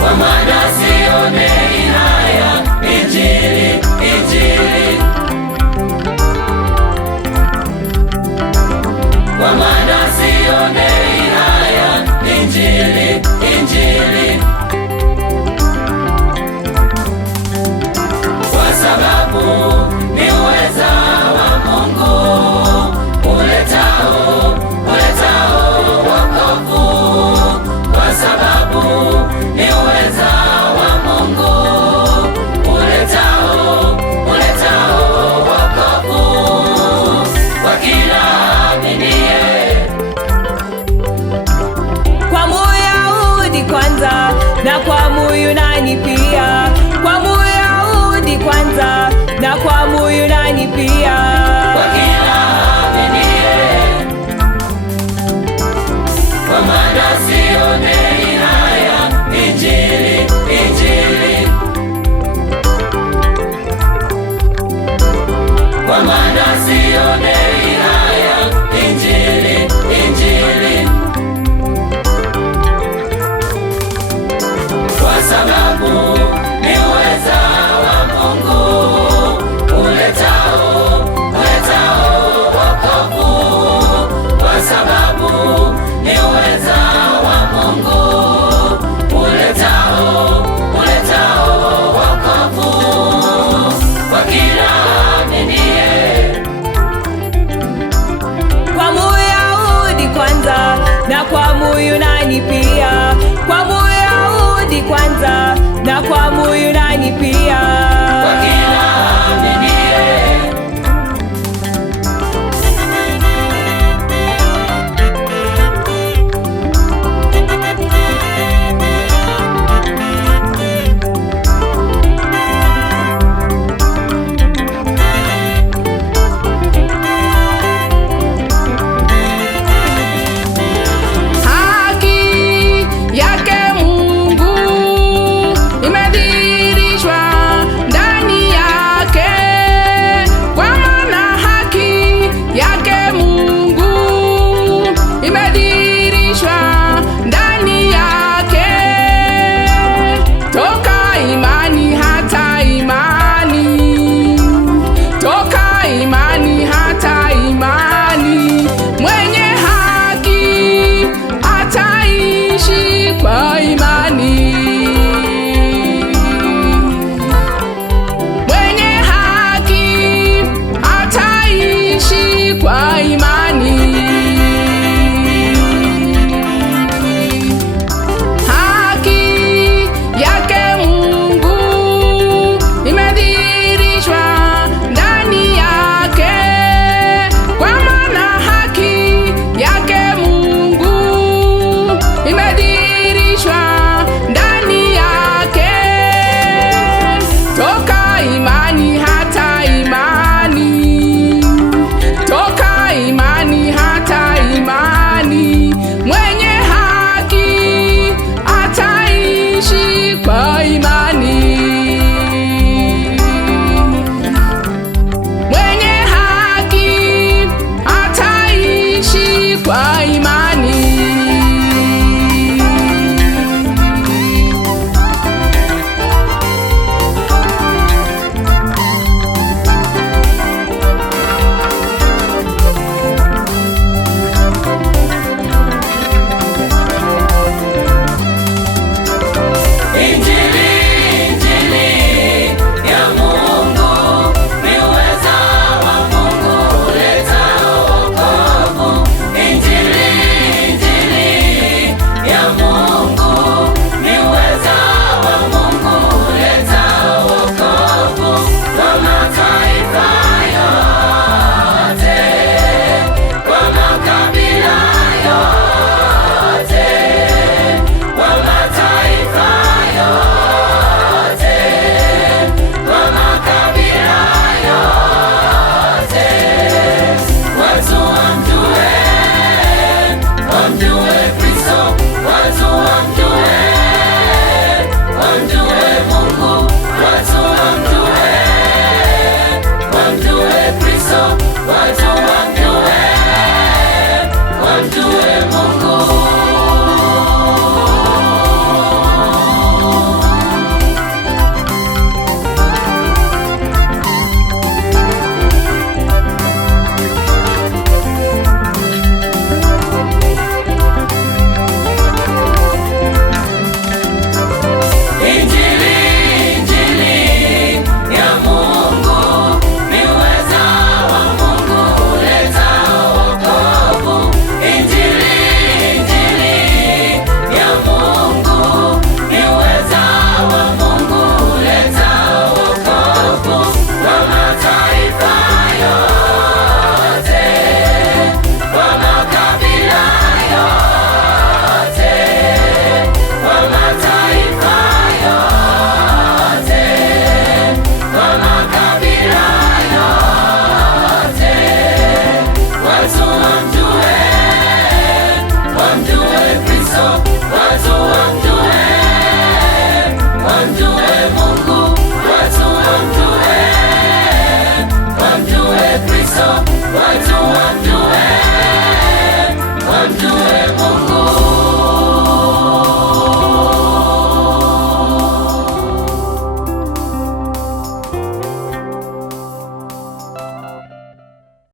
Kwa maana sionei haya Injili, Injili. Kwa maana sionei haya Injili, Injili. Kwa sababu ni uweza wa Mungu uletao wokovu. Kwa sababu ni uweza wa Mungu uletao wokovu kwa kila aminiye. Kwa Muyahudi kwanza na kwa Muyunani pia, kwa Muyahudi kwanza na kwa Muyunani pia, kwa kila aminiye. Kwa maana sionei haya Injili, Injili. Kwa maana sionei haya Injili, Injili. Kwa sababu ni uweza wa Mungu uletao wokovu. Kwa sababu ni uweza wa Mungu uletao wokovu kwa kila aminiye. kwa Muyahudi kwanza na kwa Muyunani pia, kwa Muyahudi kwanza na kwa Muyunani pia, Kwa kila aminiye. Haki yake Mungu imedhihirishwa ndani yake, kwa maana haki yake Mungu imedhihirishwa ndani yake, toka imani hata imani, toka imani hata imani. Mwenye haki ataishi kwa imani, mwenye haki ataishi kwa imani. Haki yake Mungu imedhihirishwa ndani yake, kwa maana haki yake Mungu imedhihirishwa ndani yake, toka imani hata imani, toka imani hata imani. Mwenye haki ataishi kwa imani, mwenye haki ataishi kwa imani. Injili, Injili ya Mungu ni uweza wa Mungu uletao wokovu. Injili, Mungu